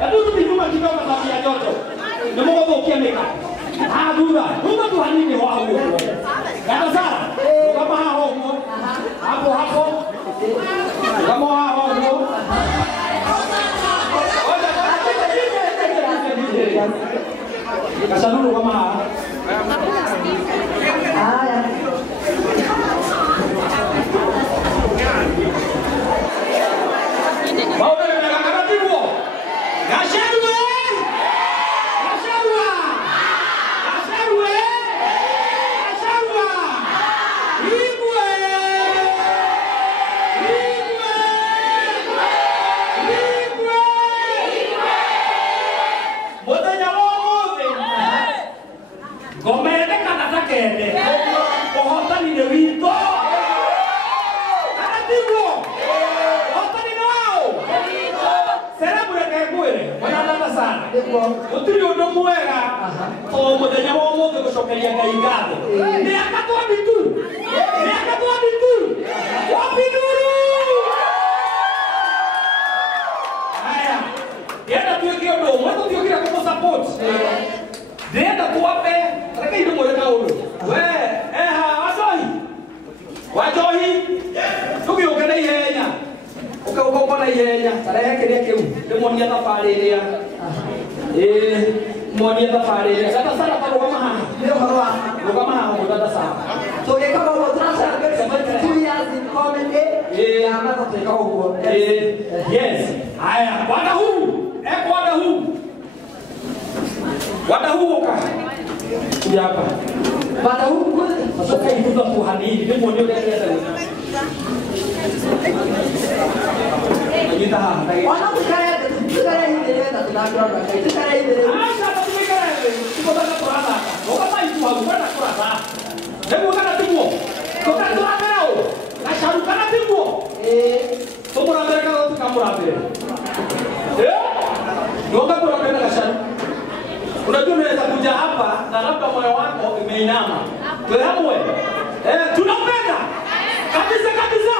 Hebu tupiguma kidogo sababu ya joto. Ni Mungu ukiameka. Duga tu hanini wao. Kama sana. Kama hao hapo. Kama hao Kasih dulu kama haya. Mau dengan kata tibu. Gasharwa. Gomete kana takende. Ohotani de wito. Kana tibu. Ohotani nao. Será mulher kwere. Mwana nanda sana. Utiri ndo mwega. O muthenya wa muthe gucokeria Ngai ngatho. Ni akatwa bitu. Wapiduru. Haya. Yenda tuweke ndo mwanzo tuwekira kwa support. Denda kuwape, reka ndio mweka ulo. We, wajohi. Tuki ukena ihenya. Ukona ihenya. Tarehe kile keu. Demonia tafareria. Monia tafareria. Kata sana kwa kama ndio hawa. Kama hawa kata sana. So kama wotrasa kama 2 years in common day. Ama tutaka huko. Yes. Haya, bwana huu. Bwana huu. Wada huo ka. Kuja hapa. Wada huo. Sasa hivi tu hani ndio ndio ndio. Kita hapa. Wana kukaya hivi ndio tunakura kai. Tukaya hivi. Sasa tumekaya hivi. Tuko bana kurasa. Kama hivi hauna kurasa. Hebu kana timu. Toka tuanao. Kasharuka na timu. Tomora mereka tu kamurabe. Ndio kwa kwenda kasharuka. Unajua unaweza kuja hapa na labda moyo wako umeinama. Wewe tunapenda. Kabisa.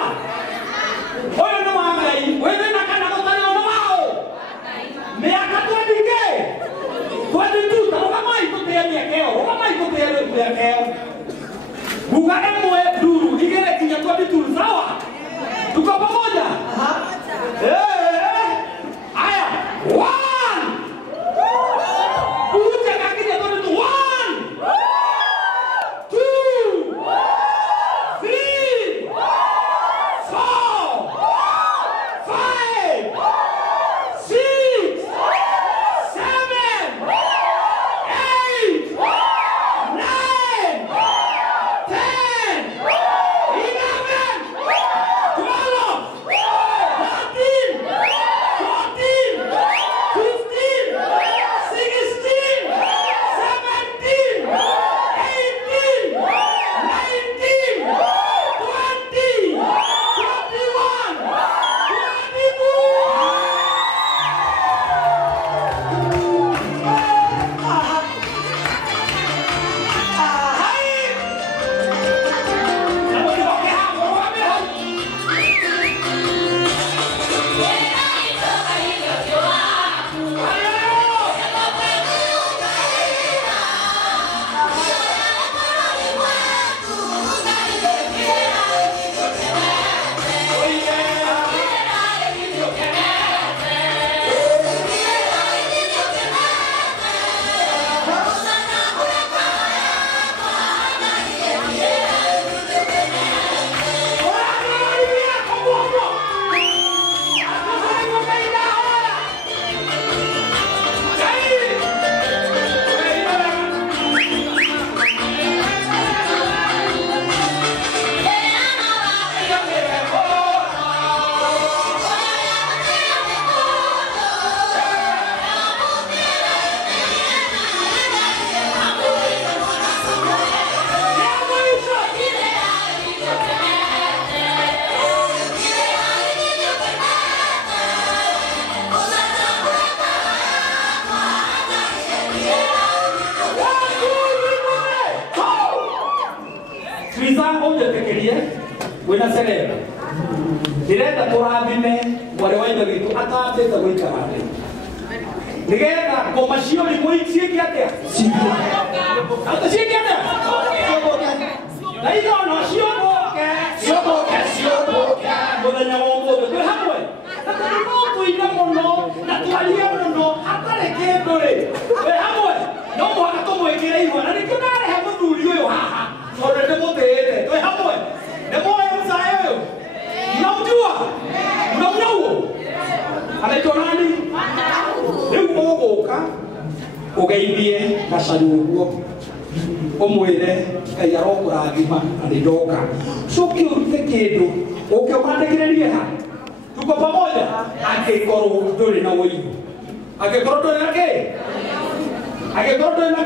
Wewe ndo wangai. Wewe na kana kotani wao. Miaka tu ndike. Kwa nini kama iko keo. Buga emwe duru. Igere kinya kwa bitu sawa. Tuko pamoja? Haya. wena serera direta turathime wale waitha gitu atambite gwikara nigetha ngoma cio rimwe ciĩke atĩa ata ciĩke atĩa na irono ciũmbũke mũthenya wa ũmũthĩ twĩ hamwe na tondũ no tũine mũno na twarie mũno hatarĩ kĩndũ rĩ twĩ hamwe no mũhaka tũmwĩkĩre ihua na nĩkĩo ndarehe mũthuri ũyũ haha tondũ ndĩmũtĩĩte twĩ hamwe nĩ mũĩ Mzee ũyũ mnamjua mnamjua anaitwa nani rĩu ũgũka ũgeithie gacaru ũguo ũmwĩre Ngai arokũrathima na nĩndoka coke ũrute kĩndũ ũke ũmandĩkĩrĩrie ha tuko pamoja angĩkorwo ndũrĩ na ũiru angĩkorwo ndũrĩ na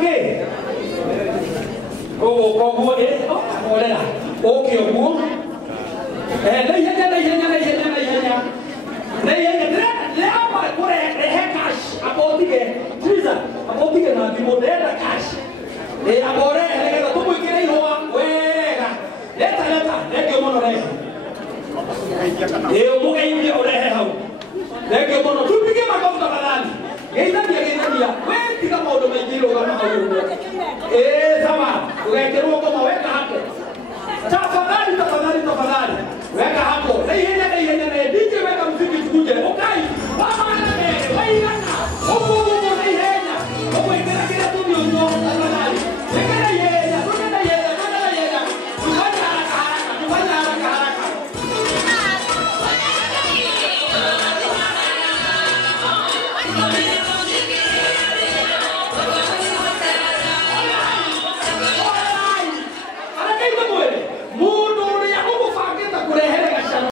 kĩ ũgũka ũguo orera ũke ũguo na ihenya leapa kurehe cash apotige Triza apotige na thimũ ndenda cash abore